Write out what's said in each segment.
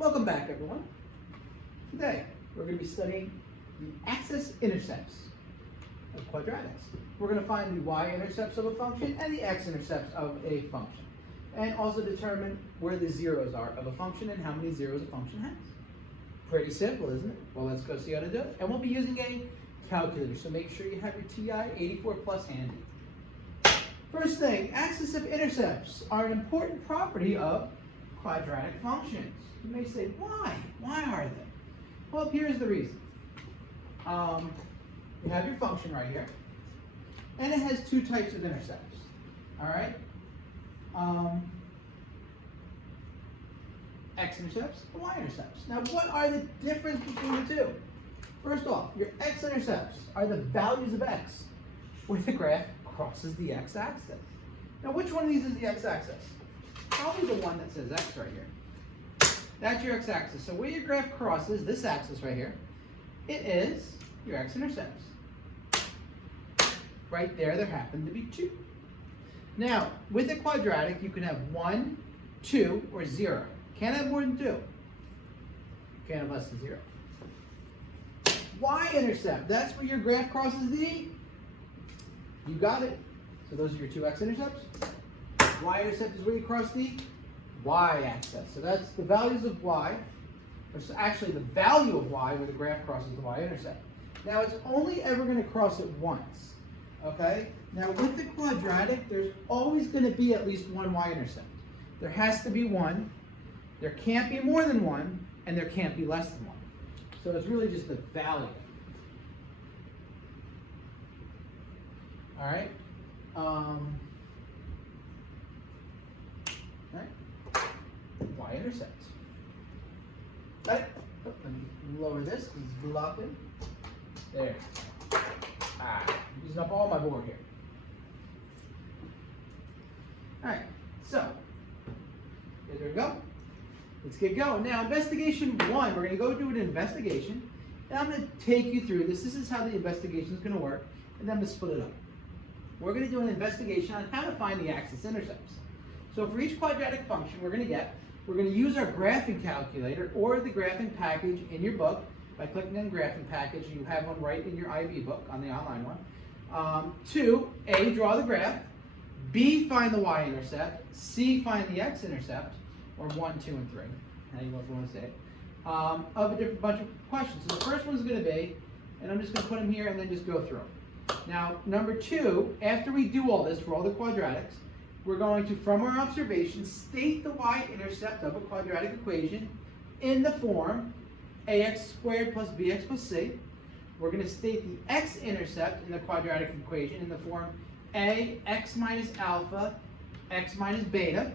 Welcome back, everyone. Today, we're going to be studying the x-intercepts of quadratics. We're going to find the y-intercepts of a function and the x-intercepts of a function, and also determine where the zeros are of a function and how many zeros a function has. Pretty simple, isn't it? Well, let's go see how to do it. And we'll be using a calculator, so make sure you have your TI-84 Plus handy. First thing, axis of intercepts are an important property of quadratic functions. You may say, why? Why are they? Well, here's the reason. You have your function right here, and it has two types of intercepts. All right? X-intercepts and y-intercepts. Now, what are the difference between the two? First off, your x-intercepts are the values of x where the graph crosses the x-axis. Now, which one of these is the x-axis? Probably the one that says x right here. That's your x-axis. So where your graph crosses this axis right here, it is your x-intercepts. Right there happen to be two. Now, with a quadratic, you can have 1, 2, or 0. Can't have more than 2. Can't have less than 0. Y-intercept, that's where your graph crosses the, you got it. So those are your two x-intercepts. Y-intercept is where you cross the y-axis. So that's the values of y, or actually the value of y where the graph crosses the y-intercept. Now it's only ever going to cross it once. Okay? Now with the quadratic, there's always going to be at least one y-intercept. There has to be one, there can't be more than one, and there can't be less than one. So it's really just the value. All right? Y-intercepts. Got it? Oh, let me lower this because it's blocking. There. I'm using up all my board here. All right, so there we go. Let's get going. Now, investigation 1, we're going to go do an investigation, and I'm going to take you through this. This is how the investigation is going to work, and then I'm going to split it up. We're going to do an investigation on how to find the axis-intercepts. So for each quadratic function we're going to use our graphing calculator or the graphing package in your book. By clicking on graphing package, you have one right in your IB book on the online one. To A, draw the graph, B, find the y-intercept, C, find the x-intercept, or 1, 2, and 3, how you want to say it, of a different bunch of questions. So the first one's going to be, and I'm just going to put them here and then just go through them. Now, number 2, after we do all this for all the quadratics, we're going to, from our observation, state the y-intercept of a quadratic equation in the form ax squared plus bx plus c. We're going to state the x-intercept in the quadratic equation in the form ax minus alpha, x minus beta.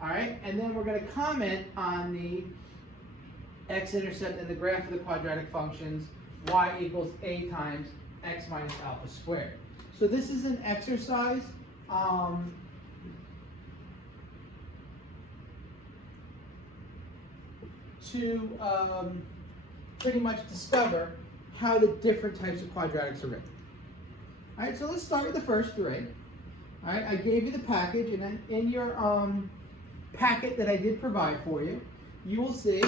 All right, and then we're going to comment on the x-intercept in the graph of the quadratic functions y equals a times x minus alpha squared. So this is an exercise to pretty much discover how the different types of quadratics are written. All right, so let's start with the first three. All right, I gave you the package, and then in your packet that I did provide for you, you will see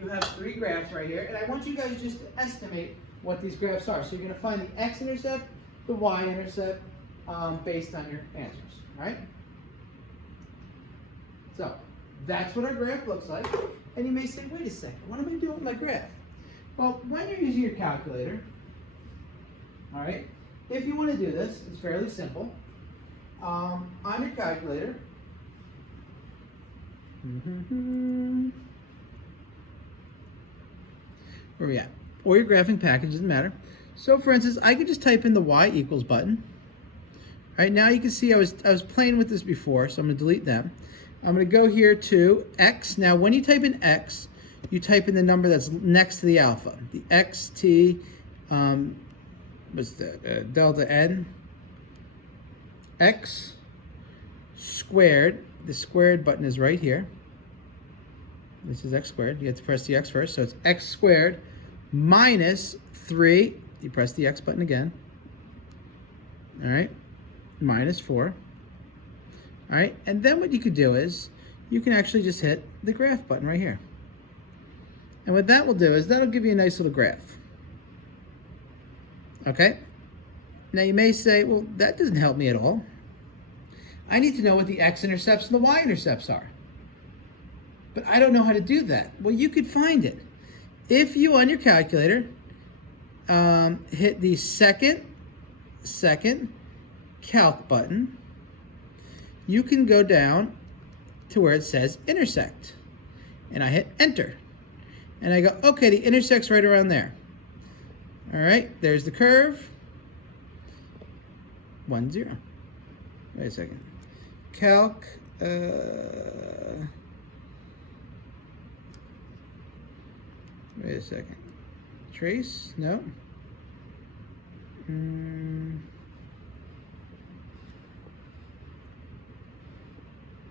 you have 3 graphs right here, and I want you guys just to estimate what these graphs are. So you're going to find the x-intercept, the y-intercept, based on your answers. All right? So that's what our graph looks like. And you may say, wait a second, what am I doing with my graph? Well, when you're using your calculator, all right, if you want to do this, it's fairly simple. On your calculator, where are we at? Or your graphing package, doesn't matter. So for instance, I could just type in the y equals button. All right, now you can see I was playing with this before, so I'm going to delete them. I'm going to go here to x. Now, when you type in x, you type in the number that's next to the alpha. The xt was the delta n x squared. The squared button is right here. This is x squared. You have to press the x first. So it's x squared minus 3. You press the x button again. All right. Minus 4. All right, and then what you could do is you can actually just hit the graph button right here. And what that will do is that'll give you a nice little graph. Okay? Now you may say, well, that doesn't help me at all. I need to know what the x-intercepts and the y-intercepts are. But I don't know how to do that. Well, you could find it. If you, on your calculator, hit the second calc button, you can go down to where it says intersect. And I hit enter. And I go, okay, the intersect's right around there. All right, there's the curve. 1, 0. Wait a second. Calc, wait a second. Trace, no.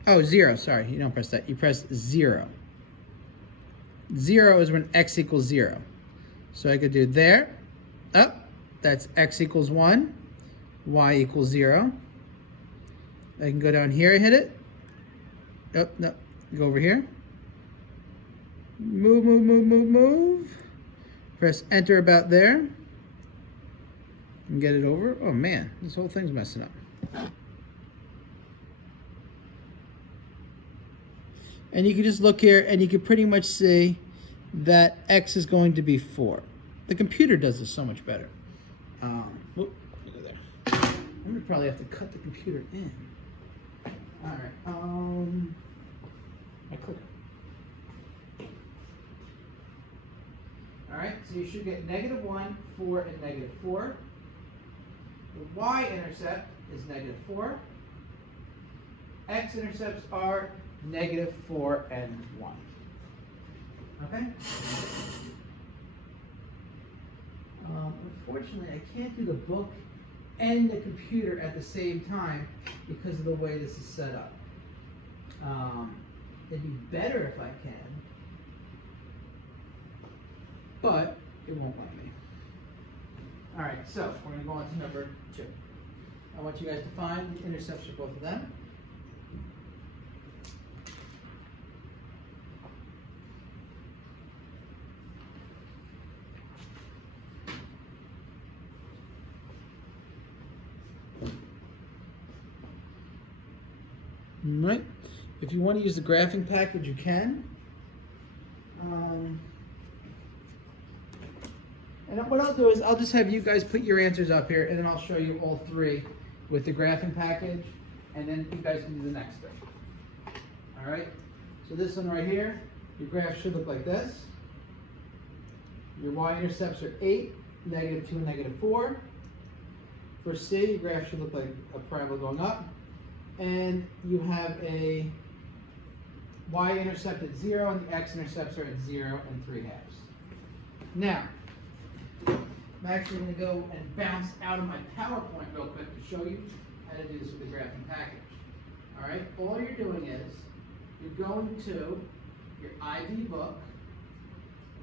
Oh, 0, sorry, you don't press that. You press 0. 0 is when x equals 0. So I could do there, up, that's x equals 1, y equals 0. I can go down here and hit it. Oh, no, go over here. Move, move, move, move, move. Press enter about there. And get it over. Oh man, this whole thing's messing up. And you can just look here and you can pretty much see that x is going to be 4. The computer does this so much better. Whoop, look at there. I'm gonna probably have to cut the computer in. All right, my clicker. All right, so you should get -1, 4, and -4. The y-intercept is -4. X-intercepts are -4 and 1. Okay? Unfortunately, I can't do the book and the computer at the same time because of the way this is set up. It'd be better if I can, but it won't let me. All right, so we're going to go on to number 2. I want you guys to find the intercepts for both of them. All right. If you want to use the graphing package, you can. And what I'll do is I'll just have you guys put your answers up here, and then I'll show you all 3 with the graphing package, and then you guys can do the next thing. All right. So this one right here, your graph should look like this. Your y-intercepts are 8, -2, and -4. For C, your graph should look like a parabola going up. And you have a y-intercept at 0, and the x-intercepts are at 0 and 3/2. Now, I'm actually going to go and bounce out of my PowerPoint real quick to show you how to do this with the graphing package. All right, all you're doing is you're going to your IB book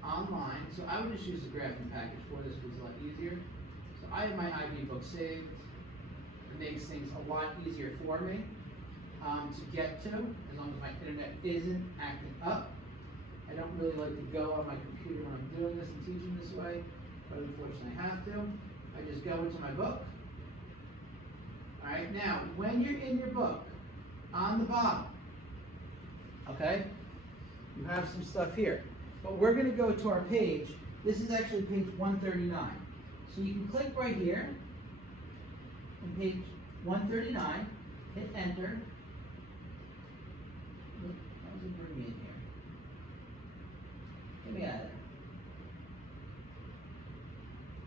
online. So I would just use the graphing package for this because it's a lot easier. So I have my IB book saved. It makes things a lot easier for me to get to, as long as my internet isn't acting up. I don't really like to go on my computer when I'm doing this and teaching this way, but unfortunately I have to. I just go into my book. All right, now when you're in your book, on the bottom, okay, you have some stuff here. But we're going to go to our page. This is actually page 139. So you can click right here on page 139, hit enter. How does it bring me in here? Get me out of there.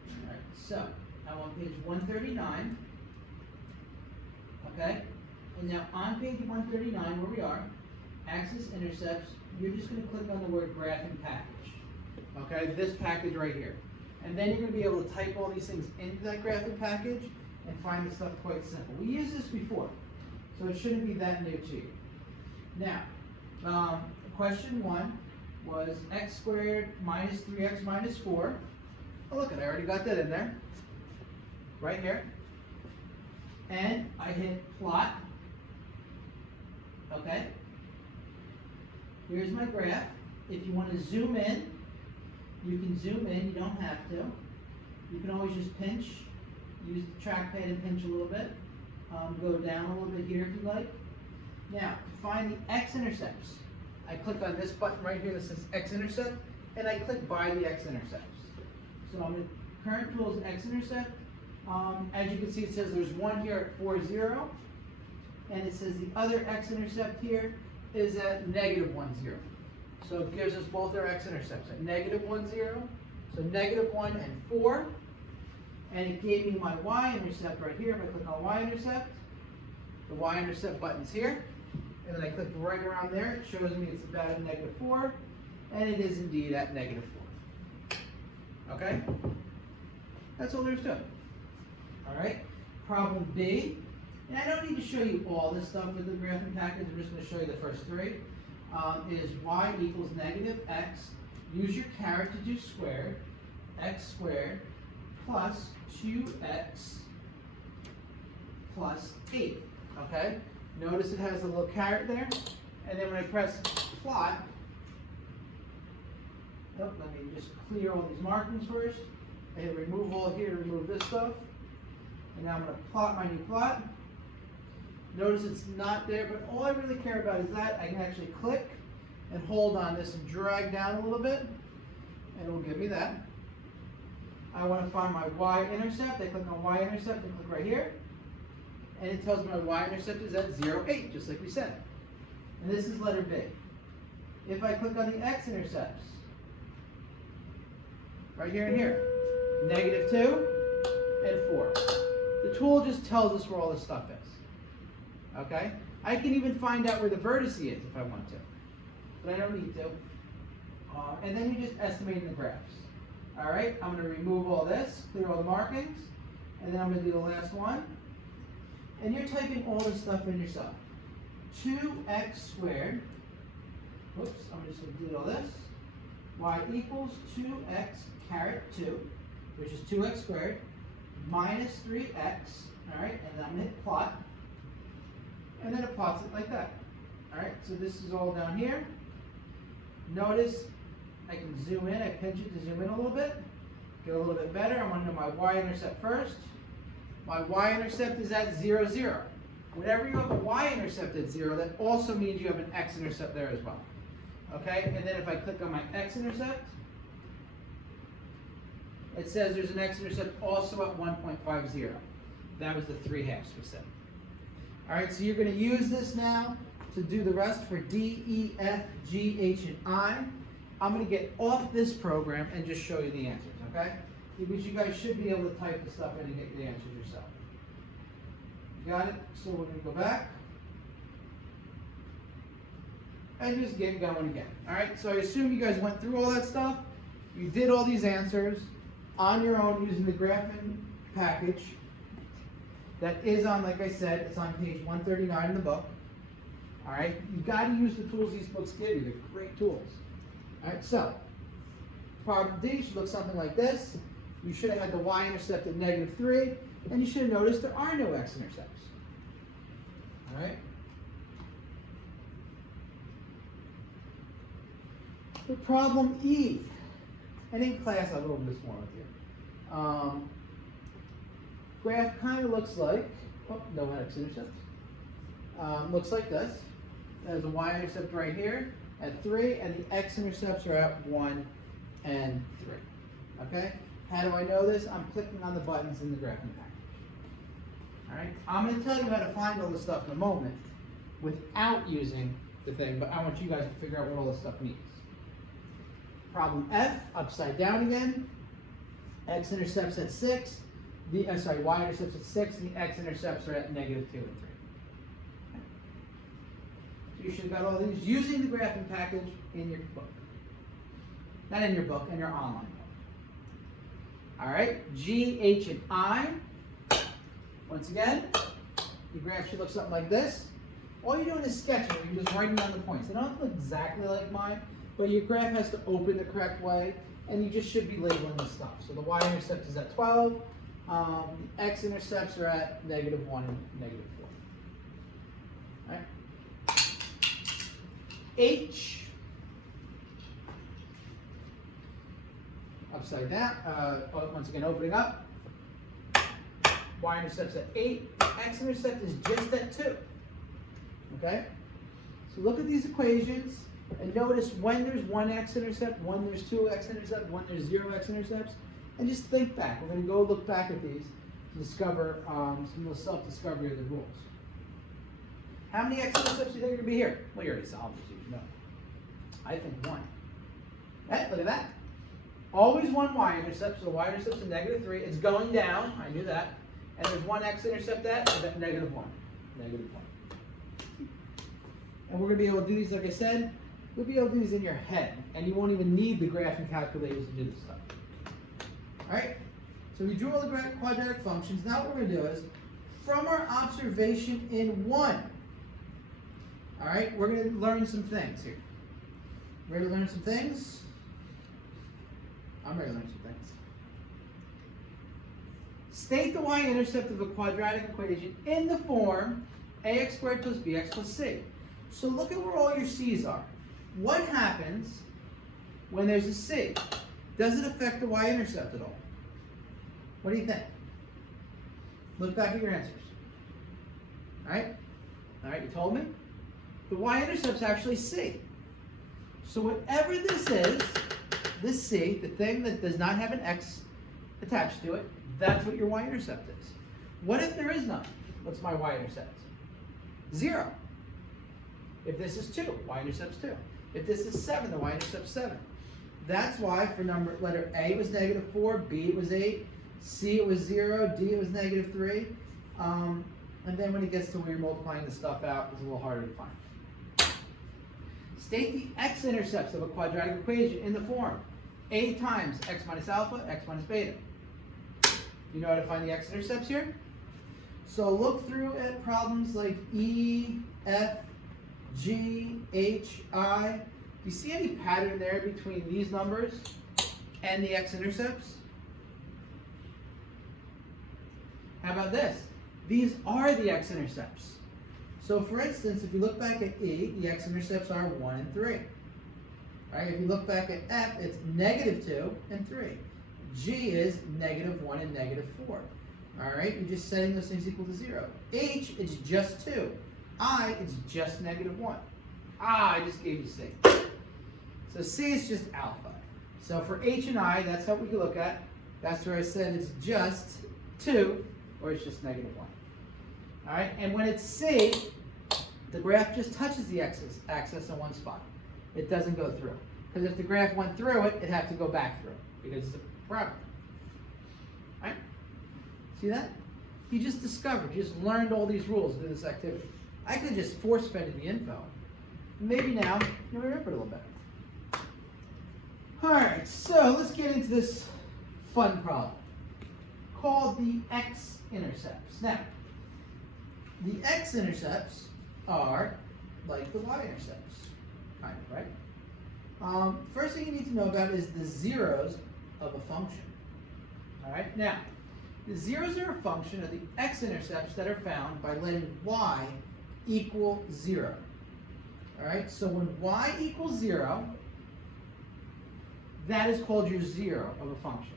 All right, so I'm on page 139. Okay, and now on page 139, where we are, x-intercepts, you're just going to click on the word graphing package. Okay, this package right here. And then you're going to be able to type all these things into that graphing package and find the stuff quite simple. We used this before, so it shouldn't be that new to you. Now, question 1 was x squared minus 3x minus 4. Oh, look, I already got that in there. Right here. And I hit plot. Okay. Here's my graph. If you want to zoom in, You can zoom in, you don't have to. You can always just pinch, use the trackpad and pinch a little bit. Go down a little bit here if you like. Now, to find the x-intercepts, I click on this button right here that says x-intercept, and I click by the x-intercepts. So I'm in current tool is x-intercept. As you can see, it says there's one here at 4, 0, and it says the other x-intercept here is at -1, 0. So it gives us both our x-intercepts at -1, 0, so -1 and 4, and it gave me my y-intercept right here. If I click on y-intercept, the y-intercept button's here, and then I click right around there. It shows me it's about at -4, and it is indeed at -4. Okay? That's all there is to it. All right? Problem B, and I don't need to show you all this stuff with the graphing package. I'm just going to show you the first three. Is y equals -x. Use your caret to do squared. X squared plus 2x plus 8. Okay? Notice it has a little caret there. And then when I press plot, let me just clear all these markings first. I hit remove all here to remove this stuff. And now I'm going to plot my new plot. Notice it's not there, but all I really care about is that I can actually click and hold on this and drag down a little bit, and it will give me that. I want to find my y-intercept. I click on y-intercept and click right here, and it tells me my y-intercept is at 0, 8, just like we said. And this is letter B. If I click on the x-intercepts, right here and here, -2 and 4. The tool just tells us where all this stuff is. Okay? I can even find out where the vertex is if I want to, but I don't need to. And then you just estimate the graphs. All right? I'm going to remove all this, clear all the markings, and then I'm going to do the last one. And you're typing all this stuff in yourself. 2x squared, whoops, I'm just going to delete all this. Y equals 2x caret 2, which is 2x squared, minus 3x, all right? And then I'm going to hit plot. And then it plots it like that. All right, so this is all down here. Notice I can zoom in. I pinch it to zoom in a little bit. Get a little bit better. I want to know my y-intercept first. My y-intercept is at 0, 0. Whenever you have a y-intercept at 0, that also means you have an x-intercept there as well. Okay, and then if I click on my x-intercept, it says there's an x-intercept also at 1.50. That was the 3/2 we said. All right, so you're going to use this now to do the rest for D, E, F, G, H, and I. I'm going to get off this program and just show you the answers, okay? Because you guys should be able to type the stuff in and get the answers yourself. Got it? So we're going to go back and just get going again. All right, so I assume you guys went through all that stuff. You did all these answers on your own using the graphing package. That is on, like I said, it's on page 139 in the book. All right, you got to use the tools these books give you. They're great tools. All right, so problem D should look something like this. You should have had the y-intercept at -3, and you should have noticed there are no x-intercepts. All right. The problem E. And in class, I'll go over this more with you. Graph kind of looks like, oh, no x-intercepts. Looks like this. There's a y-intercept right here at 3, and the x-intercepts are at 1 and 3. Okay? How do I know this? I'm clicking on the buttons in the graphing package. All right? I'm going to tell you how to find all this stuff in a moment without using the thing, but I want you guys to figure out what all this stuff means. Problem F, upside down again. X-intercepts at 6. Y-intercepts at 6, and the x-intercepts are at -2 and 3. Okay. So you should have got all these using the graphing package in your book. Not in your book, in your online book. All right, G, H, and I. Once again, your graph should look something like this. All you're doing is sketching. You're just writing down the points. They don't have to look exactly like mine, but your graph has to open the correct way, and you just should be labeling the stuff. So the y-intercept is at 12. The x-intercepts are at -1 and -4. All right. H. upside down, once again opening up. Y-intercept's at 8, x-intercept is just at 2. Okay? So look at these equations and notice when there's one x-intercept, when there's two x-intercepts, when there's 0 x-intercepts, and just think back. We're going to go look back at these to discover some of the self-discovery of the rules. How many x-intercepts do you think are going to be here? Well, you already solved this, you know. I think 1. Hey, look at that. Always one y-intercept, so the y-intercept's a -3. It's going down, I knew that. And there's one x-intercept at -1. -1. And we're going to be able to do these, like I said, we'll be able to do these in your head. And you won't even need the graphing calculators to do this stuff. Alright? So we drew all the quadratic functions. Now what we're going to do is, from our observation in 1, alright, we're going to learn some things here. Ready to learn some things? I'm ready to learn some things. State the y-intercept of a quadratic equation in the form ax squared plus bx plus c. So look at where all your c's are. What happens when there's a c? Does it affect the y-intercept at all? What do you think? Look back at your answers. Alright? Alright, you told me? The y-intercept's actually c. So whatever this is, this c, the thing that does not have an x attached to it, that's what your y-intercept is. What if there is none? What's my y-intercept? 0. If this is 2, y-intercept's 2. If this is 7, the y-intercept's 7. That's why for letter A was -4, B it was 8, C it was 0, D it was -3. And then when it gets to where you're multiplying the stuff out, it's a little harder to find. State the x-intercepts of a quadratic equation in the form a times x minus alpha, x minus beta. You know how to find the x-intercepts here? So look through at problems like E, F, G, H, I. Do you see any pattern there between these numbers and the x-intercepts? How about this? These are the x-intercepts. So for instance, if you look back at E, the x-intercepts are 1 and 3. Right? If you look back at F, it's -2 and 3. G is -1 and -4. All right, you're just setting those things equal to 0. H, it's just 2. I, it's just -1. I just gave you C. So C is just alpha. So for H and I, that's how we can look at. That's where I said it's just 2, or it's just -1. All right, and when it's C, the graph just touches the axis in one spot. It doesn't go through. Because if the graph went through it, it'd have to go back through, because it's a parabola. All right? See that? You just discovered, you just learned all these rules through this activity. I could have just force-fed the info. Maybe now you'll remember it a little better. All right, so let's get into this fun problem called the x-intercepts. Now, the x-intercepts are like the y-intercepts, kind of, right? First thing you need to know about is the zeros of a function. All right, now, the zeros are a function of the x-intercepts that are found by letting y equal 0. All right, so when y equals 0, that is called your zero of a function.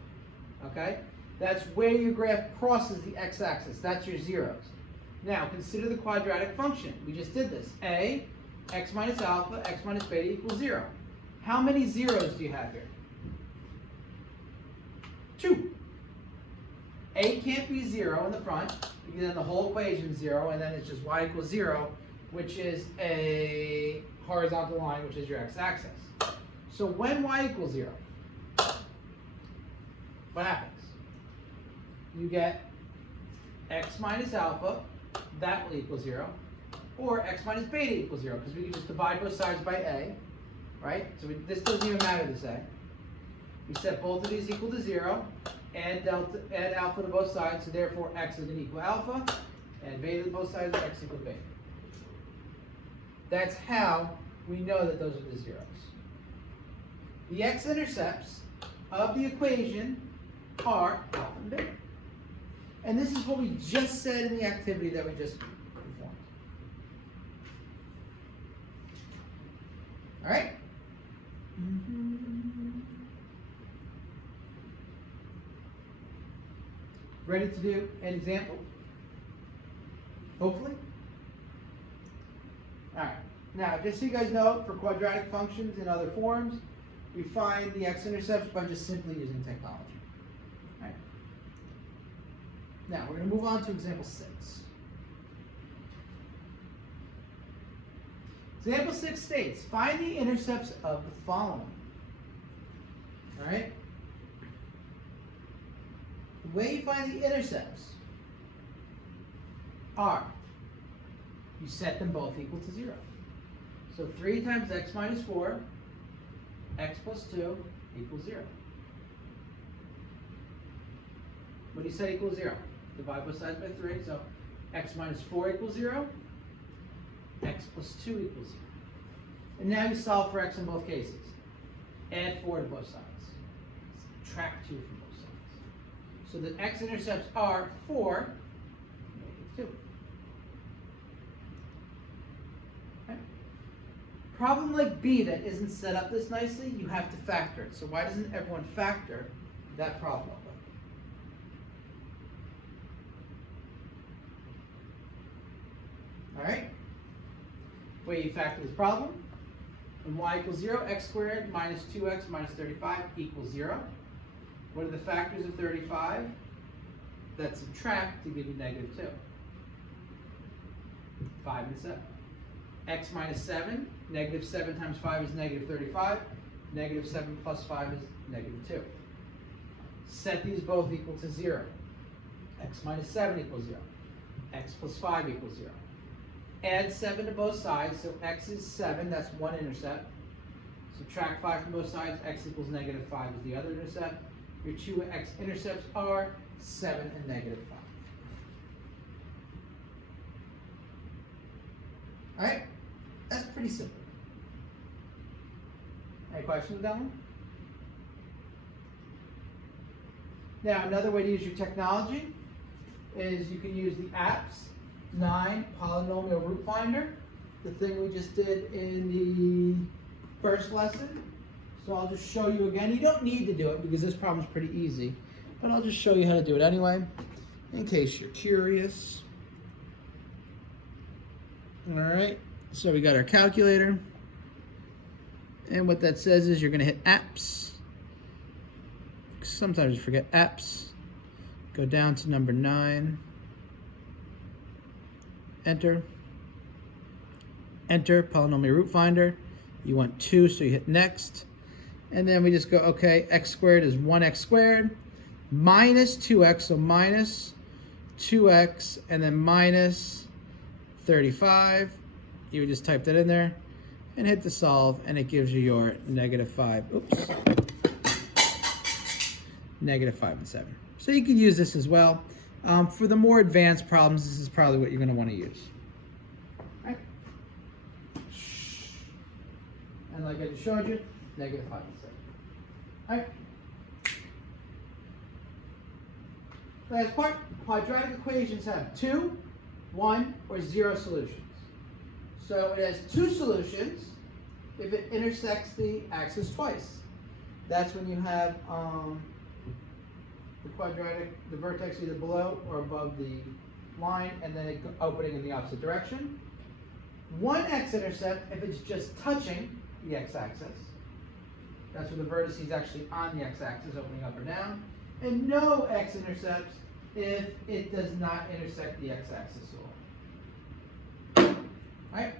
Okay, that's where your graph crosses the x-axis. That's your zeros. Now, consider the quadratic function. We just did this. A, x minus alpha, x minus beta equals 0. How many zeros do you have here? 2. A can't be 0 in the front, because then the whole equation is 0, and then it's just y equals 0, which is a horizontal line, which is your x-axis. So when y equals 0, what happens? You get x minus alpha, that will equal 0, or x minus beta equals 0, because we can just divide both sides by a, right? So this doesn't even matter, this a. We set both of these equal to 0, add alpha to both sides, so therefore x is going to equal alpha, and beta to both sides, x equals beta. That's how we know that those are the zeros. The x-intercepts of the equation are alpha and beta. And this is what we just said in the activity that we just performed. All right? Ready to do an example? Hopefully. All right. Now, just so you guys know, for quadratic functions and other forms, we find the x-intercepts by just simply using technology. All right. Now, we're going to move on to example 6. Example 6 states, find the intercepts of the following. All right? The way you find the intercepts are, you set them both equal to 0. So 3 times x minus 4, x plus 2 equals 0. What do you set equals 0? Divide both sides by 3, so x minus 4 equals 0, x plus 2 equals 0. And now you solve for x in both cases. Add 4 to both sides. Subtract 2 from both sides. So the x-intercepts are 4, -2. Okay. Problem like B that isn't set up this nicely, you have to factor it. So why doesn't everyone factor that problem? All right? Way you factor this problem. When y equals 0, x squared minus 2x minus 35 equals 0. What are the factors of 35? That subtract to give you -2. 5 and 7. X minus 7, -7 times 5 is -35. -7 plus 5 is -2. Set these both equal to 0. X minus 7 equals 0. X plus 5 equals 0. Add 7 to both sides, so x is 7, that's one intercept. Subtract 5 from both sides, x equals -5 is the other intercept. Your two x-intercepts are 7 and -5. All right, that's pretty simple. Any questions with that one? Now, another way to use your technology is you can use the apps 9 polynomial root finder, the thing we just did in the first lesson. So I'll just show you again. You don't need to do it because this problem is pretty easy, but I'll just show you how to do it anyway, in case you're curious. All right, so we got our calculator, and what that says is you're going to hit apps. Sometimes you forget apps. Go down to number 9. Enter. Enter polynomial root finder. You want 2, so you hit next. And then we just go, okay, x squared is 1x squared minus 2x, so minus 2x, and then minus 35. You would just type that in there and hit the solve, and it gives you your -5. Oops. -5 and 7. So you can use this as well. For the more advanced problems, this is probably what you're going to want to use. All right. And like I just showed you, -5 and 7. All right. Last part, quadratic equations have 2, 1, or 0 solutions. So it has 2 solutions if it intersects the axis twice. That's when you have the quadratic, the vertex either below or above the line, and then it opening in the opposite direction. 1 x-intercept if it's just touching the x-axis. That's where the vertex is actually on the x-axis, opening up or down. And no x-intercepts if it does not intersect the x-axis at all. Alright?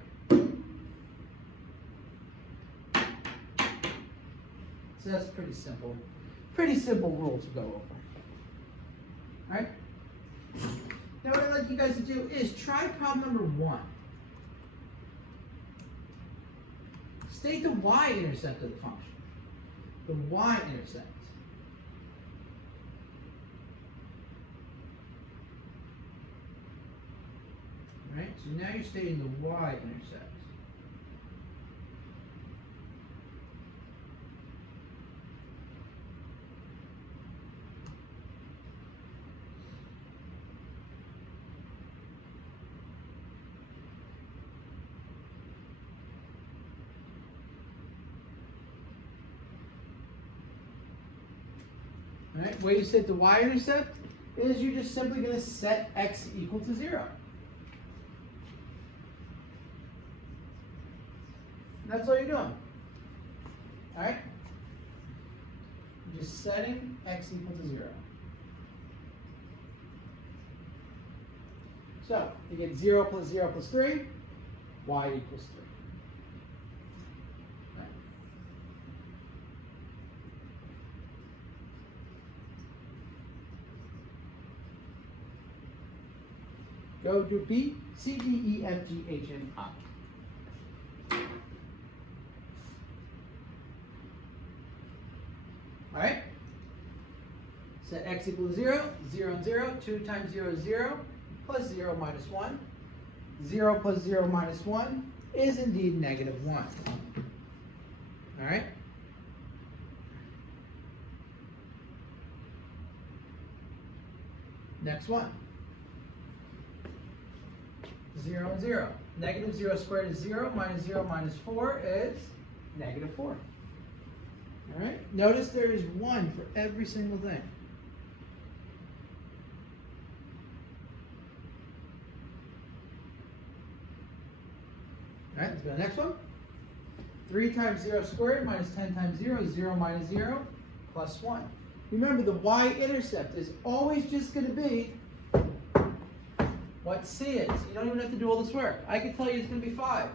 So that's pretty simple. Pretty simple rule to go over. Alright? Now what I'd like you guys to do is try problem number 1. State the y-intercept of the function. The y-intercept. Alright, so now you're stating the y-intercept. Alright, where you set the y-intercept is you're just simply going to set x equal to 0. That's all you're doing. All right? Just setting x equal to 0. So, you get 0 plus 0 plus 3, y equals 3. Right. Go to B, C, D, E, F, G, H, and I. All right? Set x equals 0, 0 and 0, 2 times 0 is 0, plus 0 minus 1. 0 plus 0 minus 1 is indeed negative 1. All right? Next one. 0 and 0. Negative 0 squared is 0, minus 0 minus 4 is negative 4. All right? Notice there is 1 for every single thing. All right, let's go to the next one. 3 times 0 squared minus 10 times 0 is 0 minus 0 plus 1. Remember, the y-intercept is always just going to be what c is. You don't even have to do all this work. I can tell you it's going to be 5.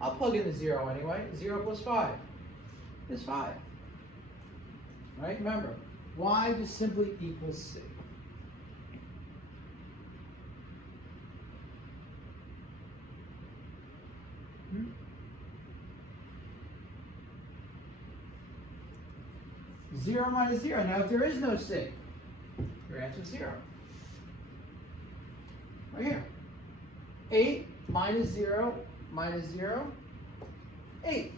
I'll plug in the 0 anyway. 0 plus 5 is 5. All right, remember, y just simply equals c. Zero minus 0. Now, if there is no c, your answer is 0. Right here. 8 minus 0 minus 0, 8.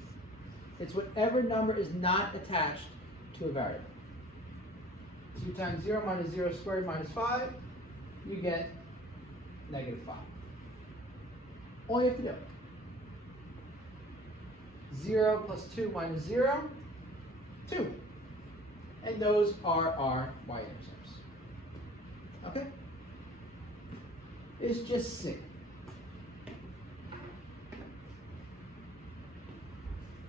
It's whatever number is not attached to a variable. 2 times 0 minus 0 squared minus 5, you get negative 5. All you have to do. 0 plus 2 minus 0, 2. And those are our y-intercepts. Okay? It's just C.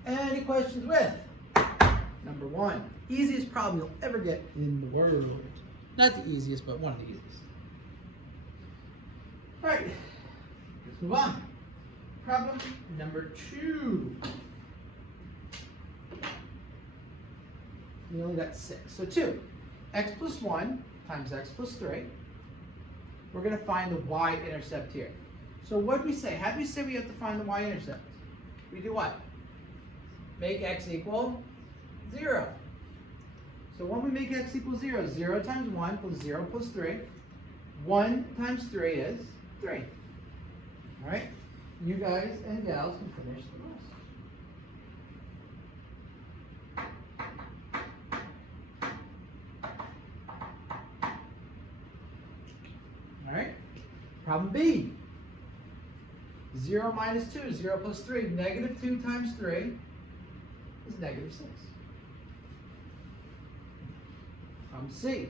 Any questions with number 1? Easiest problem you'll ever get in the world. Not the easiest, but one of the easiest. All right, let's move on. Problem number 2. We only got 6. So 2. X plus 1 times x plus 3. We're going to find the y-intercept here. So what do we say? How do we say we have to find the y-intercept? We do what? Make x equal 0. So when we make x equal 0, 0 times 1 plus 0 plus 3. 1 times 3 is 3. All right? You guys and gals can finish the rest. Problem B. 0 minus 2, 0 plus 3. Negative 2 times 3 is negative 6. Problem C.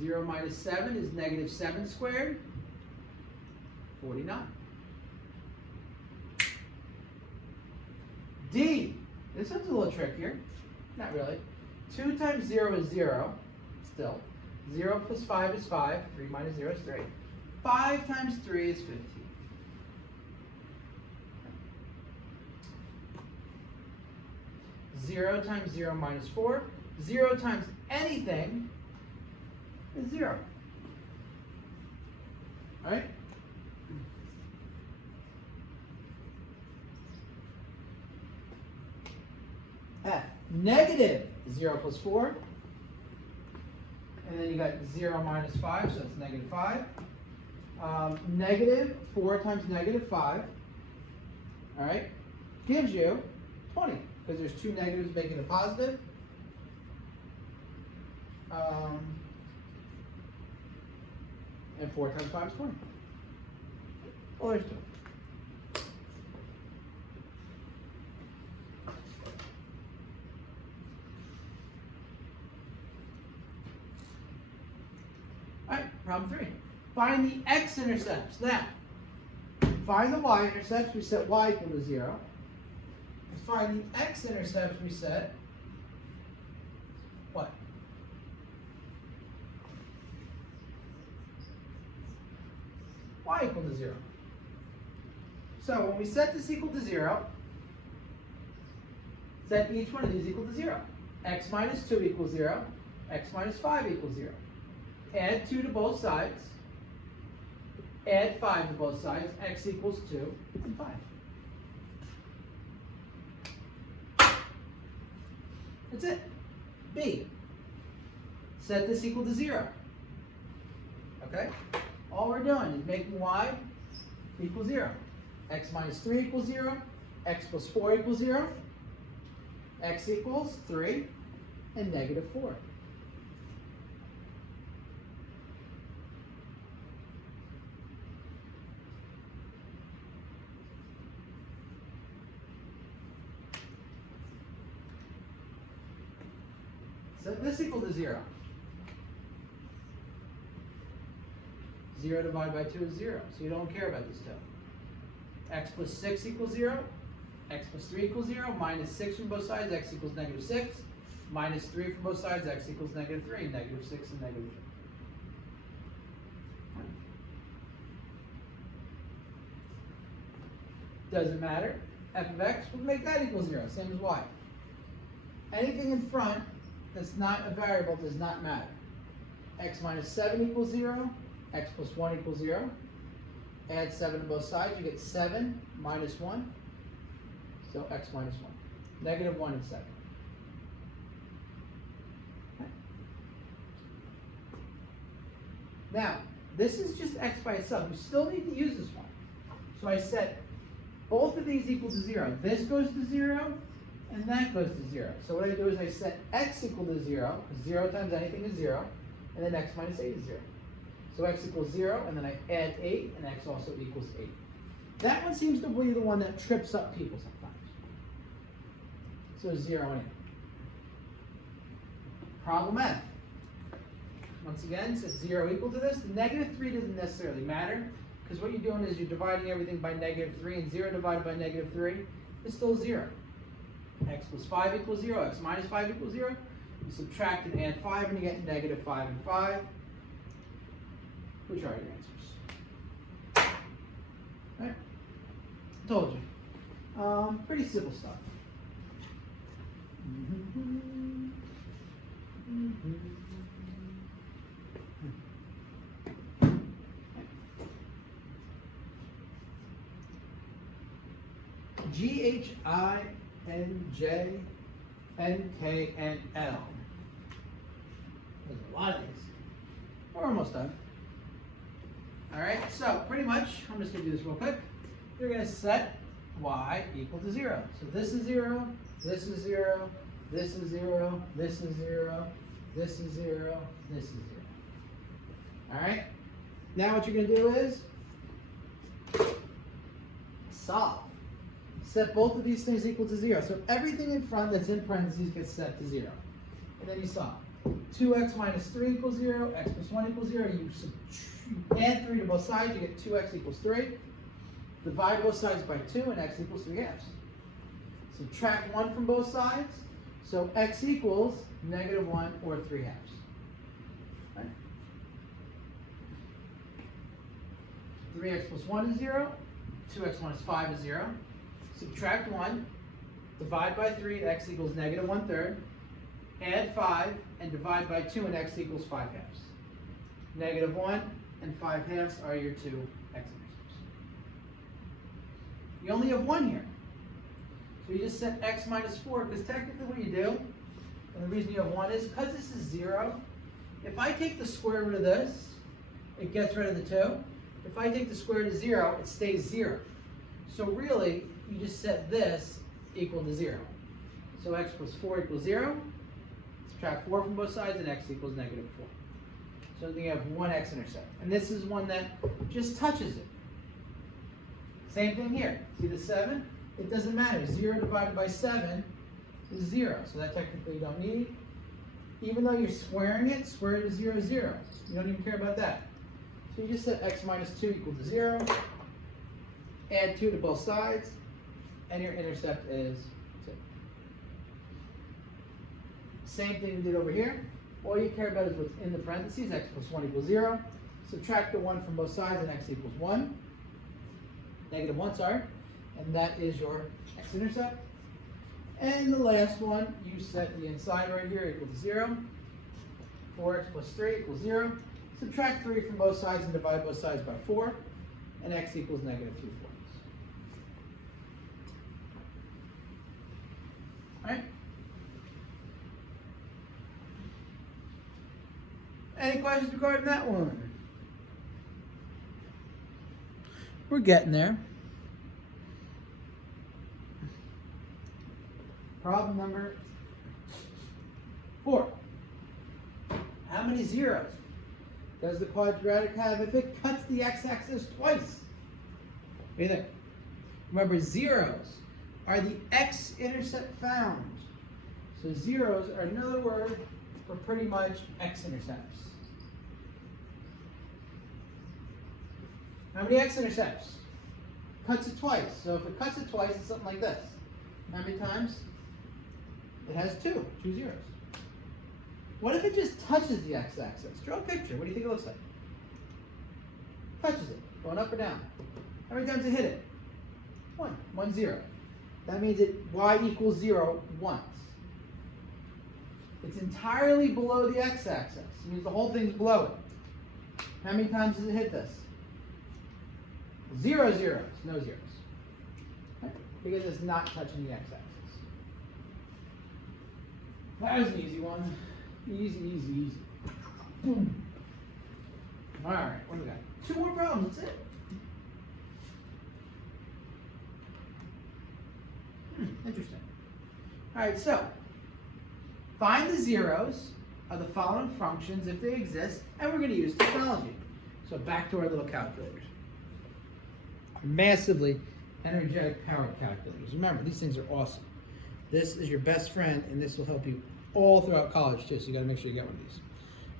0 minus 7 is negative 7 squared, 49. D. This one's a little trickier. Not really. 2 times 0 is 0. Still. 0 plus 5 is 5. 3 minus 0 is 3. 5 times 3 is 15. Zero times 0 minus 4. 0 times anything is 0. All right? F. Negative 0 plus 4. And then you got 0 minus 5, so it's negative 5. Negative 4 times negative 5, all right, gives you 20, because there's 2 negatives making a positive. And 4 times 5 is 20. Well, there's 2. Problem 3. Find the x-intercepts. Now, find the y-intercepts. We set y equal to 0. Let's find the x-intercepts. We set what? Y equal to 0. So when we set this equal to 0, set each one of these equal to 0. X minus 2 equals 0. X minus 5 equals 0. Add 2 to both sides. Add 5 to both sides. X equals 2 and 5. That's it. B. Set this equal to 0. Okay? All we're doing is making y equal 0. X minus 3 equals 0. X plus 4 equals 0. X equals 3 and negative 4. Set this equal to 0. 0 divided by 2 is 0, so you don't care about this stuff. X plus 6 equals 0. X plus 3 equals 0. Minus 6 from both sides, x equals negative 6. Minus 3 from both sides, x equals negative 3. Negative 6 and negative 3. Doesn't matter. F of x, we'll make that equal 0, same as y. Anything in front that's not a variable does not matter. X minus 7 equals 0. X plus 1 equals 0. Add 7 to both sides, you get 7 minus 1. So x minus 1. Negative 1 and 7. Okay. Now, this is just x by itself. We still need to use this one. So I set both of these equal to 0. This goes to 0, and that goes to 0. So what I do is I set x equal to 0, because 0 times anything is 0, and then x minus 8 is 0. So x equals 0, and then I add 8, and x also equals 8. That one seems to be the one that trips up people sometimes. So 0 in. Problem F. Once again, set 0 equal to this. The negative 3 doesn't necessarily matter, because what you're doing is you're dividing everything by negative 3, and 0 divided by negative 3 is still 0. X plus 5 equals 0, x minus 5 equals 0. You subtract and add 5, and you get negative 5 and 5. Which are your answers? Right? Told you. Pretty simple stuff. G, H, I, N, J, N, K, and L. There's a lot of these. We're almost done. Alright, so pretty much, I'm just going to do this real quick. You're going to set y equal to 0. So this is 0, this is 0, this is 0, this is 0, this is 0, this is 0. Alright? Now what you're going to do is solve. Set both of these things equal to 0. So everything in front that's in parentheses gets set to 0. And then you solve. 2x minus 3 equals 0, x plus 1 equals 0. You add 3 to both sides, you get 2x equals 3. Divide both sides by 2, and x equals 3 halves. Subtract 1 from both sides, so x equals negative 1 or 3 halves. Right? 3x plus 1 is 0. 2x minus 5 is 0. Subtract 1. Divide by 3, x equals negative 1/3. Add 5, and divide by 2, and x equals 5 halves. Negative 1 and 5 halves are your two x-intercepts. You only have one here. So you just set x minus 4, because technically what you do, and the reason you have 1 is because this is 0. If I take the square root of this, it gets rid of the 2. If I take the square root of 0, it stays 0. So really, you just set this equal to 0. So x plus 4 equals 0. Subtract 4 from both sides, and x equals negative 4. So then you have one x-intercept. And this is one that just touches it. Same thing here. See the 7? It doesn't matter. 0 divided by 7 is 0. So that technically you don't need. Even though you're squaring it, square root of 0 is 0. You don't even care about that. So you just set x minus 2 equal to 0. Add 2 to both sides, and your intercept is 2. Same thing we did over here. All you care about is what's in the parentheses, x plus 1 equals 0. Subtract the 1 from both sides, and x equals 1. Negative 1, sorry. And that is your x-intercept. And the last one, you set the inside right here equal to 0. 4x plus 3 equals 0. Subtract 3 from both sides and divide both sides by 4. And x equals negative 2 fourths. Alright? Any questions regarding that one? We're getting there. Problem number 4. How many zeros does the quadratic have if it cuts the x-axis twice? What do you think? Remember, zeros are the x-intercept found. So zeros are another word for pretty much x-intercepts. How many x-intercepts? Cuts it twice. So if it cuts it twice, it's something like this. How many times? It has 2 zeros. What if it just touches the x-axis? Draw a picture. What do you think it looks like? Touches it. Going up or down? How many times it hit it? 1, 0. That means y equals 0 once. It's entirely below the x-axis. It means the whole thing's below it. How many times does it hit this? 0 zeros. No zeros. Right? Because it's not touching the x-axis. That was an easy one. Easy, easy, easy. Boom. All right, what do we got? 2 more problems, that's it. Interesting. All right, so find the zeros of the following functions if they exist, and we're going to use technology. So back to our little calculators. Our massively energetic powered calculators. Remember, these things are awesome. This is your best friend, and this will help you all throughout college too, so you got to make sure you get one of these.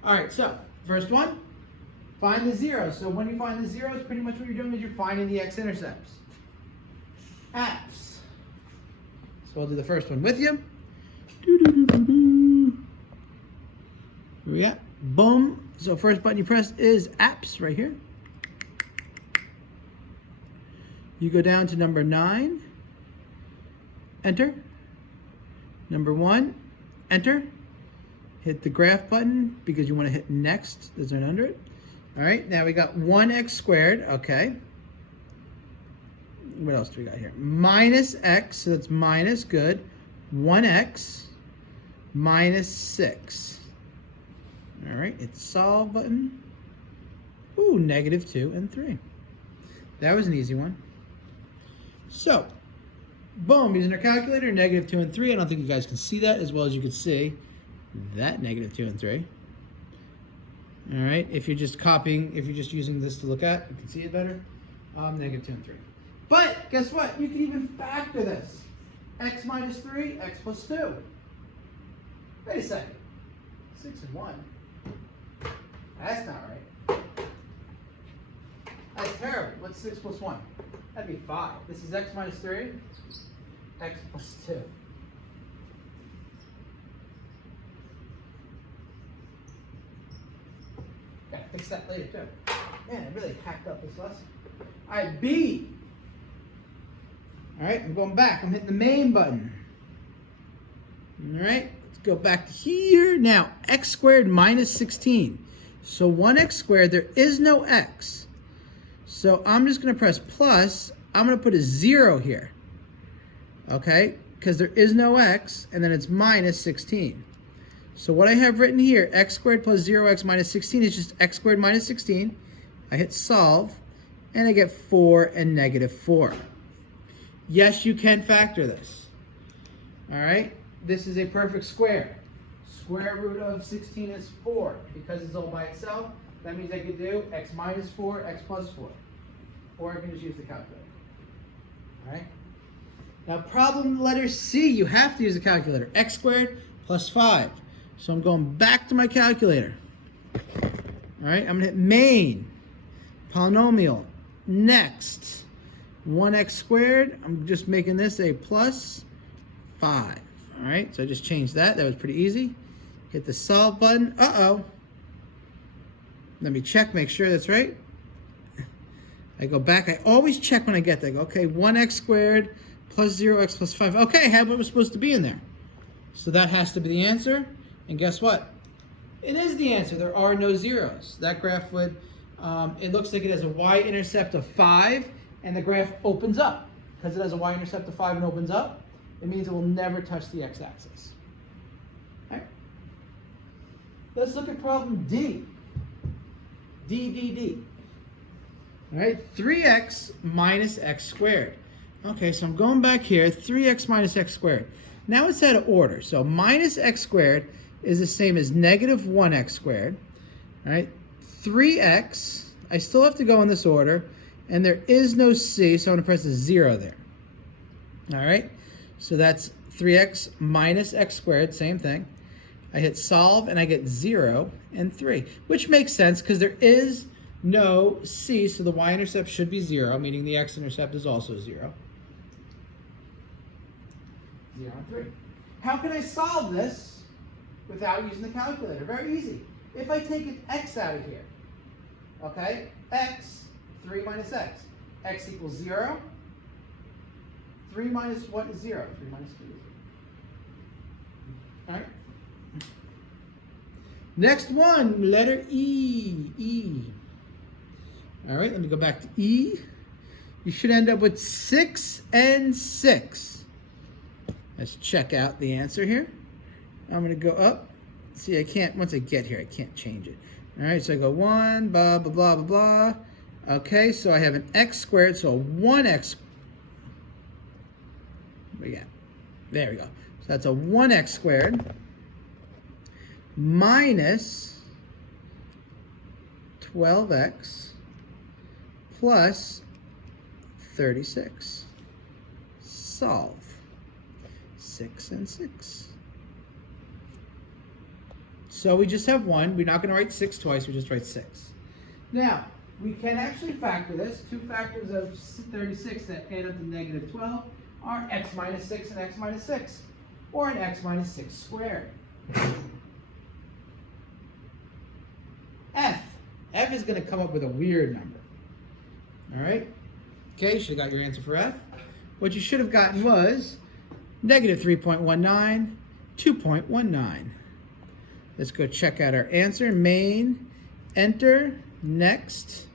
All right, so first one, find the zeros. So when you find the zeros, pretty much what you're doing is you're finding the x-intercepts. Apps. So I'll do the first one with you. Here we got, boom. So first button you press is apps right here. You go down to number 9, enter. Number 1, enter. Hit the graph button because you want to hit next. There's an under it. All right, now we got 1x squared. Okay. What else do we got here? Minus x, so that's minus, good. 1x minus 6. All right, hit solve button. Ooh, negative 2 and 3. That was an easy one. So, boom, using our calculator, negative 2 and 3. I don't think you guys can see that as well as you can see that negative 2 and 3. All right, if you're just copying, if you're just using this to look at, you can see it better. Negative 2 and 3. But guess what? You can even factor this. X minus 3, x plus 2. Wait a second. 6 and 1. That's not right. That's terrible. What's 6 plus 1? That'd be 5. This is x minus 3, x plus 2. Gotta fix that later too. Man, I really hacked up this lesson. All right, B. All right, I'm going back. I'm hitting the main button. All right, let's go back to here. Now, x squared minus 16. So 1x squared, there is no x. So I'm just going to press plus. I'm going to put a 0 here. Okay, because there is no x, and then it's minus 16. So what I have written here, x squared plus 0x minus 16 is just x squared minus 16. I hit solve, and I get 4 and negative 4. Yes, you can factor this. All right, this is a perfect square. Square root of 16 is 4. Because it's all by itself, that means I could do x minus 4, x plus 4. Or I can just use the calculator. All right. Now problem letter C, you have to use the calculator. X squared plus 5. So I'm going back to my calculator. All right, I'm going to hit main. polynomial. Next, 1x squared. I'm just making this a plus 5. All right, so I just changed that. That was pretty easy. Hit the solve button. Uh-oh. Let me check, make sure that's right. I go back. I always check when I get there. I go, okay, 1x squared plus 0x plus 5. Okay, I have what was supposed to be in there. So that has to be the answer. And guess what? It is the answer. There are no zeros. That graph would, it looks like it has a y-intercept of 5, and the graph opens up. Because it has a y-intercept of 5 and opens up, it means it will never touch the x-axis. All right. Let's look at problem D. D. All right, 3x minus x squared. Okay, so I'm going back here, 3x minus x squared. Now it's out of order. So minus x squared is the same as negative 1x squared. All right, 3x, I still have to go in this order, and there is no c, so I'm going to press a 0 there. All right, so that's 3x minus x squared, same thing. I hit solve, and I get 0 and 3, which makes sense because there is no c, so the y-intercept should be 0, meaning the x-intercept is also 0. 0 and 3. How can I solve this without using the calculator? Very easy. If I take an x out of here, okay, x, 3 minus x. X equals 0. 3 minus what is 0? 3 minus 3 is 0. All right. Next one, letter E. All right, let me go back to E. You should end up with 6 and 6. Let's check out the answer here. I'm going to go up. See, I can't, once I get here, I can't change it. All right, so I go 1, blah, blah, blah, blah, blah. Okay, so I have an x squared, so 1x. There we go. So that's a 1x squared minus 12x plus 36. Solve. 6 and 6. So we just have 1. We're not going to write 6 twice. We just write 6. Now, we can actually factor this. 2 factors of 36 that add up to negative 12 are x minus 6 and x minus 6, or an x minus 6 squared. F is going to come up with a weird number. All right? Okay, you should have got your answer for F. What you should have gotten was negative 3.19, 2.19. Let's go check out our answer. Main, enter, next.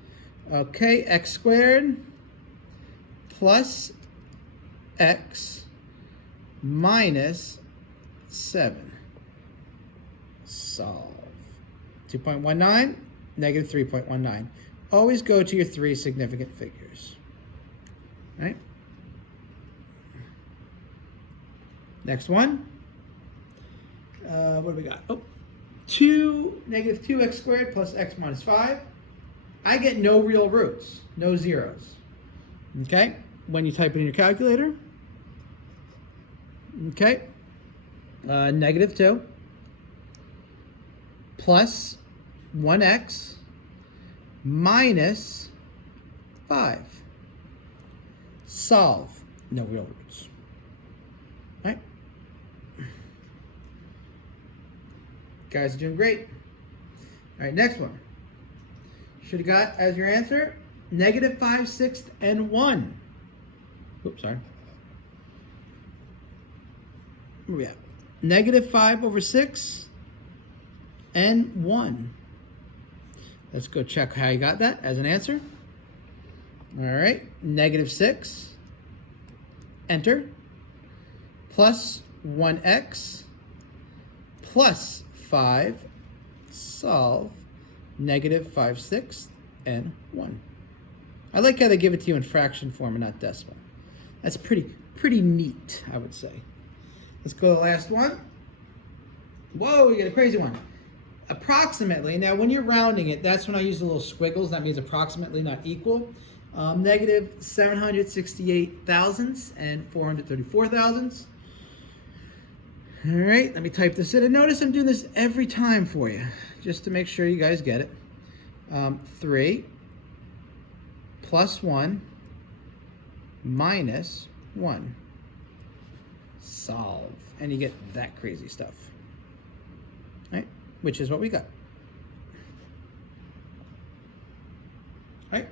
Okay, x squared plus x minus 7. Solve. 2.19, negative 3.19. Always go to your 3 significant figures. All right? Next one. What do we got? Oh, negative 2x squared plus x minus 5. I get no real roots, no zeros. Okay? When you type it in your calculator. Okay? Negative 2 plus 1x minus 5. Solve. No real roots. All right? Guys are doing great. All right, next one. Should have got as your answer negative 5/6 and 1. Oops, sorry. Where we at? Negative 5/6 and 1. Let's go check how you got that as an answer. All right, negative 6. Enter. Plus 1x plus 5. Solve. Negative 5/6 and 1. I like how they give it to you in fraction form and not decimal. That's pretty neat, I would say. Let's go to the last one. Whoa, we get a crazy one. Approximately. Now, when you're rounding it, that's when I use the little squiggles. That means approximately, not equal. Negative 768 thousandths and 434 thousandths. All right, let me type this in. And notice I'm doing this every time for you, just to make sure you guys get it. 3 plus 1 minus 1. Solve. And you get that crazy stuff. Right? Which is what we got. Right?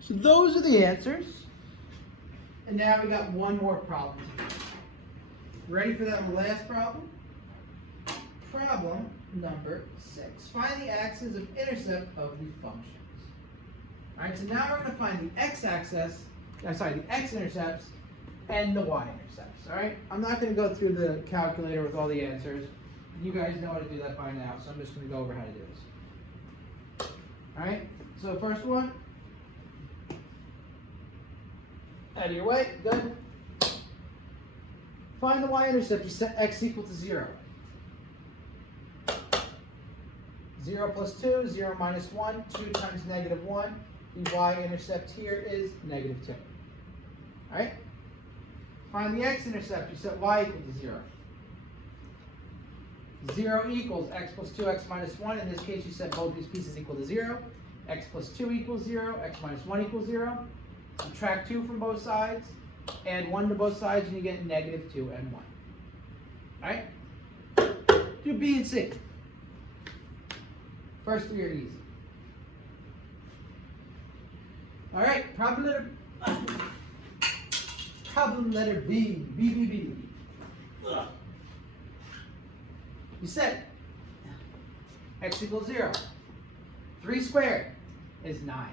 So those are the answers. And now we got one more problem to do. Ready for that last problem? Problem number 6. Find the axes of intercept of the functions. Alright, so now we're going to find the x-axis, the x-intercepts and the y-intercepts. Alright, I'm not going to go through the calculator with all the answers. You guys know how to do that by now, so I'm just going to go over how to do this. Alright, so first one. Out of your way, good. Find the y-intercept. You set x equal to 0. 0 plus 2, 0 minus 1, 2 times negative 1. The y-intercept here is negative 2. Alright? Find the x-intercept. You set y equal to 0. 0 equals x plus 2x minus 1. In this case, you set both these pieces equal to 0. X plus 2 equals 0. X minus 1 equals 0. Subtract 2 from both sides. Add 1 to both sides, and you get negative 2 and 1. Alright? Do B and C. First three are easy. Alright, problem letter B. B. Ugh. You set x equals 0. 3 squared is 9.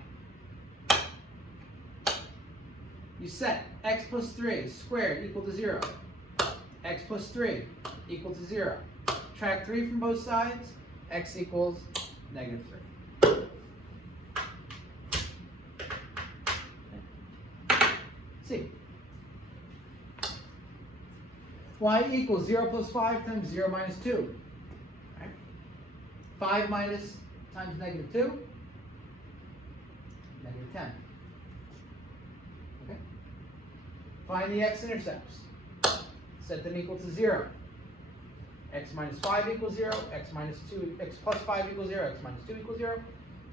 You set x plus 3 squared equal to 0. X plus 3 equal to 0. Subtract 3 from both sides. X equals negative 3. C. Y equals 0 plus 5 times 0 minus 2. Right? 5 minus times negative 2. Negative 10. Okay. Find the x-intercepts. Set them equal to 0. X minus 5 equals 0. X minus 2. X plus 5 equals 0. X minus 2 equals 0.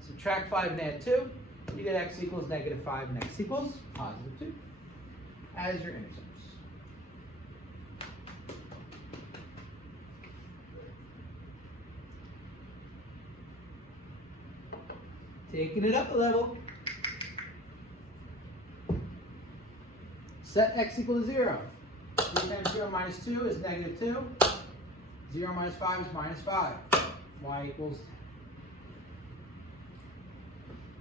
Subtract 5 and add 2. You get x equals negative 5 and x equals positive 2 as your intercepts. Taking it up a level. Set x equal to 0. 3 times 0 minus 2 is negative 2. 0 minus 5 is minus 5. Y equals 10.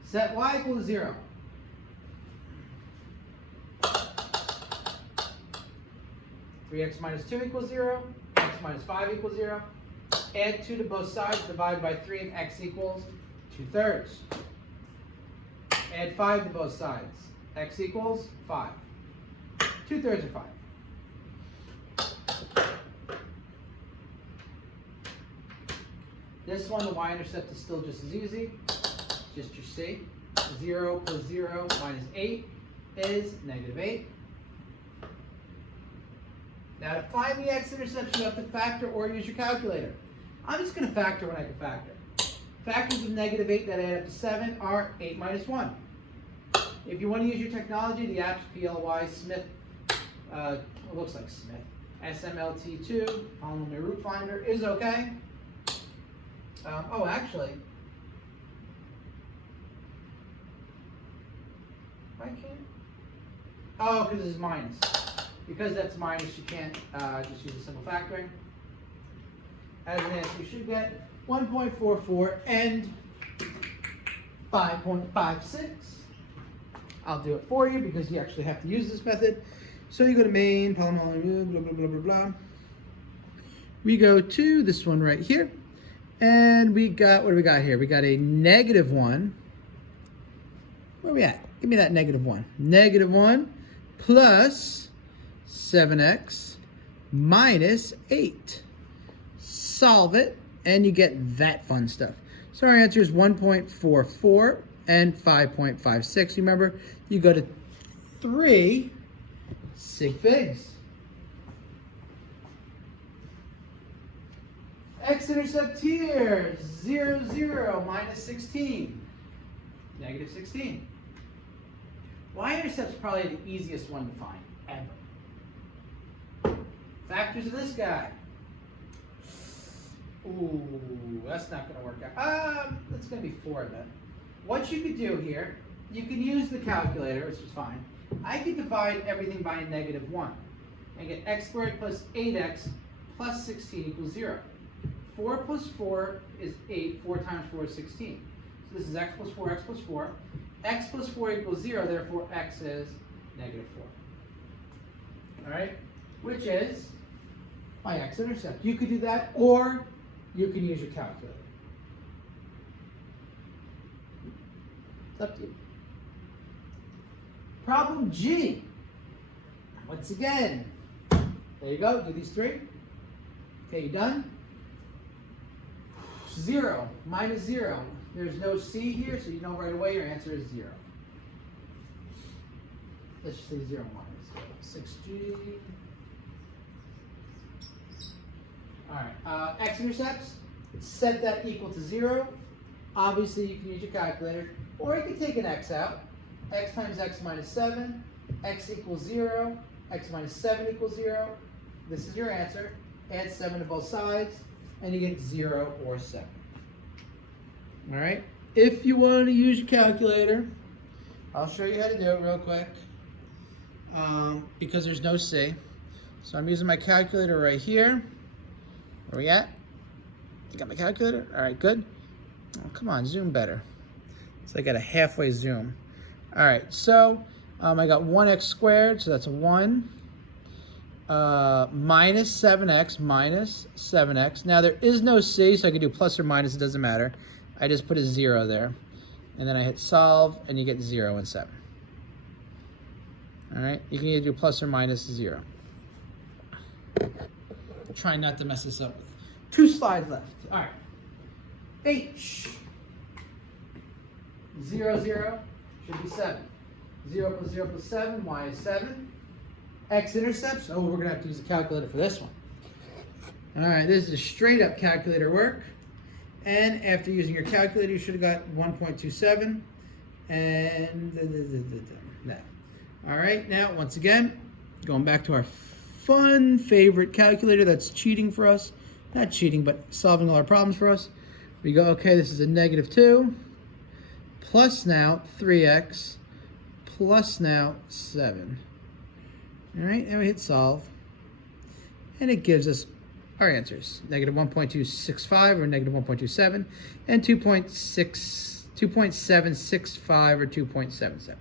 Set y equal to 0. 3x minus 2 equals 0. X minus 5 equals 0. Add 2 to both sides. Divide by 3 and x equals 2/3. Add 5 to both sides. X equals 5. 2/3 of 5. This one, the y-intercept is still just as easy. It's just your C. 0 plus 0 minus 8 is negative 8. Now to find the x-intercepts, you have to factor or use your calculator. I'm just going to factor when I can factor. Factors of negative 8 that add up to 7 are 8 minus 1. If you want to use your technology, the apps PLY Smith, it looks like Smith, SMLT2, polynomial root finder is okay. Oh, actually, I can't. Oh, because this is minus. Because that's minus, you can't just use a simple factoring. As an answer, you should get 1.44 and 5.56. I'll do it for you because you actually have to use this method. So you go to main, polynomial, blah, blah, blah, blah, blah. We go to this one right here. And we got, what do we got here? We got a negative 1. Where are we at? Give me that negative 1. Negative 1 plus 7x minus 8. Solve it, and you get that fun stuff. So our answer is 1.44 and 5.56. Remember, you go to 3 sig figs. X-intercept here, 0, 0, minus 16, negative 16. Y-intercept's probably the easiest one to find, ever. Factors of this guy. Ooh, that's not going to work out. That's going to be 4 then. What you could do here, you can use the calculator, which is fine. I could divide everything by a -1 and get x squared plus 8x plus 16 equals 0. 4 plus 4 is 8. 4 times 4 is 16. So this is x plus 4, x plus 4. X plus 4 equals 0, therefore x is -4. All right? Which is my x-intercept. You could do that, or you can use your calculator. It's up to you. Problem G. Once again, there you go. Do these 3. Okay, you done? 0 minus 0. There's no c here, so you know right away your answer is 0. Let's just say 0 minus 6g. All right, x-intercepts, set that equal to 0. Obviously, you can use your calculator, or you can take an x out. X times x minus 7, x equals 0, x minus 7 equals 0. This is your answer. Add 7 to both sides, and you get 0 or 7. All right, if you wanted to use your calculator, I'll show you how to do it real quick, because there's no c. So I'm using my calculator right here. Where we at? You got my calculator? All right, good. Oh, come on, zoom better. So I got a halfway zoom. All right, so I got 1x squared, so that's a 1. Minus 7x minus 7x. Now there is no c, so I can do plus or minus, it doesn't matter. I just put a 0 there. And then I hit solve, and you get 0 and 7. All right, you can either do plus or minus 0. Try not to mess this up. 2 slides left. All right. H. 0, 0 should be 7. 0 plus 0 plus 7, y is 7. X-intercepts. Oh, we're going to have to use a calculator for this one. All right, this is straight up calculator work. And after using your calculator, you should have got 1.27. And that. All right, now, once again, going back to our fun favorite calculator that's cheating for us. Not cheating, but solving all our problems for us. We go, okay, this is a -2, plus now 3x, plus now 7. All right, and we hit solve. And it gives us our answers. -1.265 or -1.27, and 2.765 or 2.77.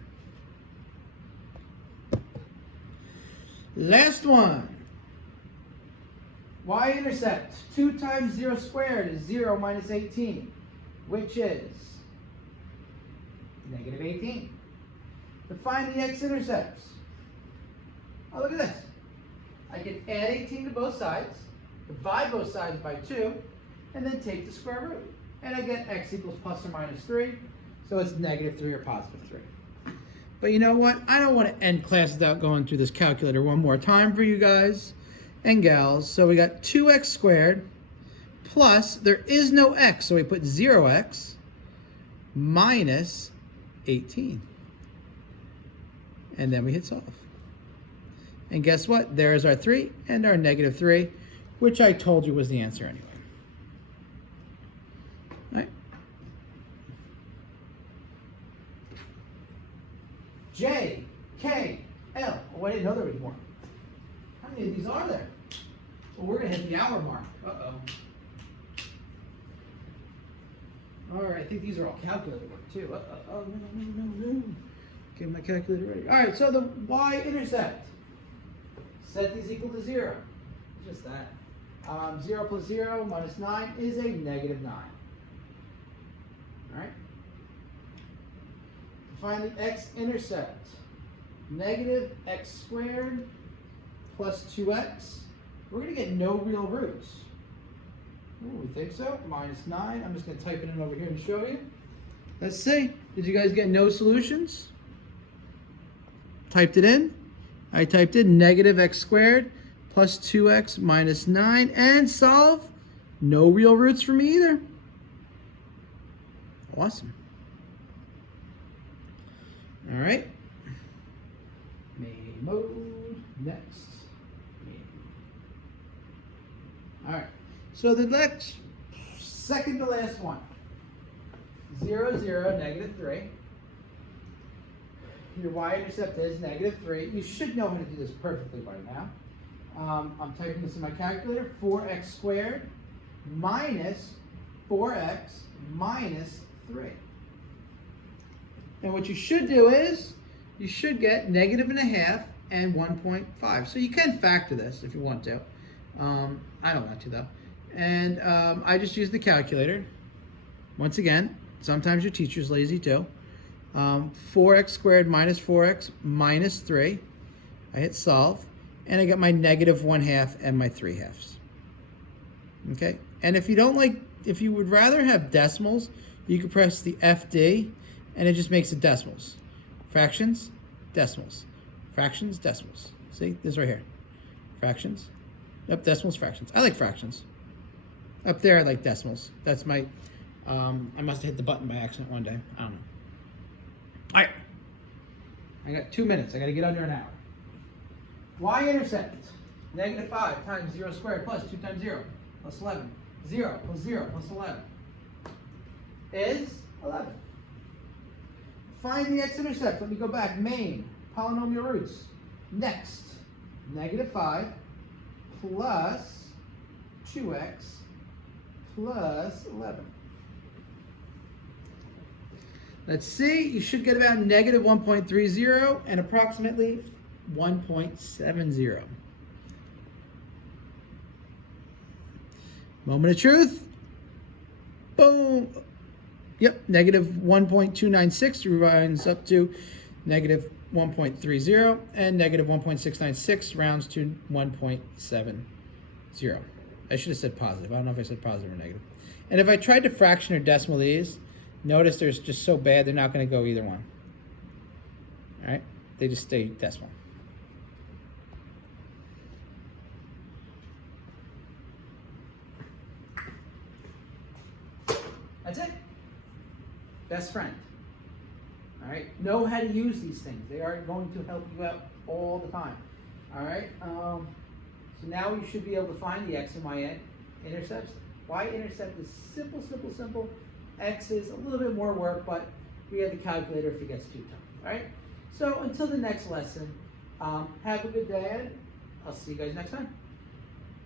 Last one. Y-intercept. 2 times 0 squared is 0 minus 18, which is -18. To find the x-intercepts. Oh, look at this. I can add 18 to both sides, divide both sides by 2, and then take the square root. And I get x equals plus or minus 3, so it's -3 or +3. But you know what? I don't want to end class without going through this calculator one more time for you guys and gals. So we got 2x squared plus, there is no x, so we put 0x minus 18. And then we hit solve. And guess what? There's our 3 and our -3, which I told you was the answer anyway. All right. J, K, L. Oh, I didn't know there was more. How many of these are there? Well, we're going to hit the hour mark. Uh-oh. All right, I think these are all calculator work too. Oh, no. Get my calculator ready. All right, so the y-intercept. Set these equal to 0. Just that. 0 plus 0 minus 9 is a -9. All right. To find the x-intercept, -x squared plus 2x. We're going to get no real roots. Oh, we think so. -9. I'm just going to type it in over here to show you. Let's see. Did you guys get no solutions? Typed it in. I typed in -x squared plus 2x minus 9 and solve. No real roots for me either. Awesome. All right. mode, next. All right, so the next, second to last one, 0, 0, -3. Your y-intercept is -3. You should know how to do this perfectly by now. I'm typing this in my calculator, 4x squared minus 4x minus 3. And what you should do is, you should get -1/2 and 1.5. So you can factor this if you want to. I don't want to though. And I just use the calculator. Once again, sometimes your teacher's lazy too. 4x squared minus 4x minus 3. I hit solve, and I get my -1/2 and my 3/2. Okay, and if you don't like, if you would rather have decimals, you could press the FD, and it just makes it decimals. Fractions, decimals. Fractions, decimals. See, this right here. Fractions. Yep, decimals, fractions. I like fractions. Up there, I like decimals. That's my, I must have hit the button by accident one day. I don't know. All right. I got 2 minutes. I got to get under an hour. Y-intercept. -5 times 0 squared plus 2 times 0 plus 11. 0 plus 0 plus 11 is 11. Find the x-intercept. Let me go back. Main, polynomial roots. Next, -5 plus 2x plus 11. Let's see, you should get about -1.30 and approximately 1.70. Moment of truth. Boom. Yep, -1.296 rounds up to -1.30, and -1.696 rounds to 1.70. I should have said positive. I don't know if I said positive or negative. And if I tried to fraction or decimal these, notice they're just so bad they're not going to go either one. All right, they just stay decimal. That's it. Best friend. All right, know how to use these things. They are going to help you out all the time. All right, so now you should be able to find the x and y intercepts. Y-intercept is simple, simple, simple. X is a little bit more work, but we have the calculator if it gets too tough. All right, so until the next lesson, have a good day. I'll see you guys next time.